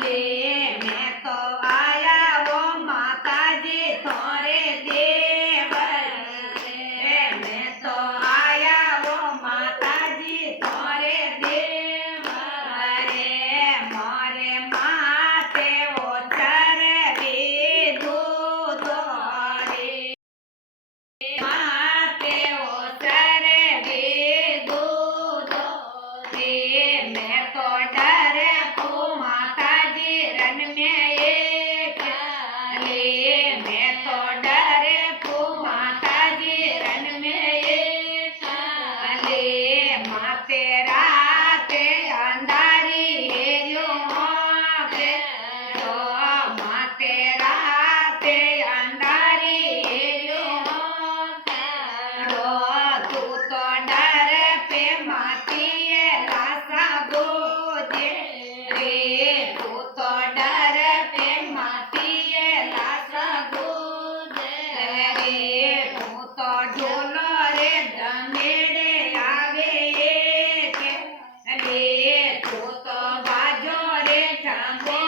मैं तो आया वो माता जी थोड़े देव मैं तो आया वो माता जी थोड़े देव मारे माते वो चरवी दूध माते वो चरवी दूध मैं तो डरे माता जी रन में एक मैं तो डरे माता जी रन में एक माते राते अंधारी हेरियो तो माते राते अंधारी हेरियो तू तो डर पे माती लासा गोजे तू तो डर पे माती लासा गोजे तू तो ढोलो रे धमेड़े आवे के तू तो बाजो रे ठंगो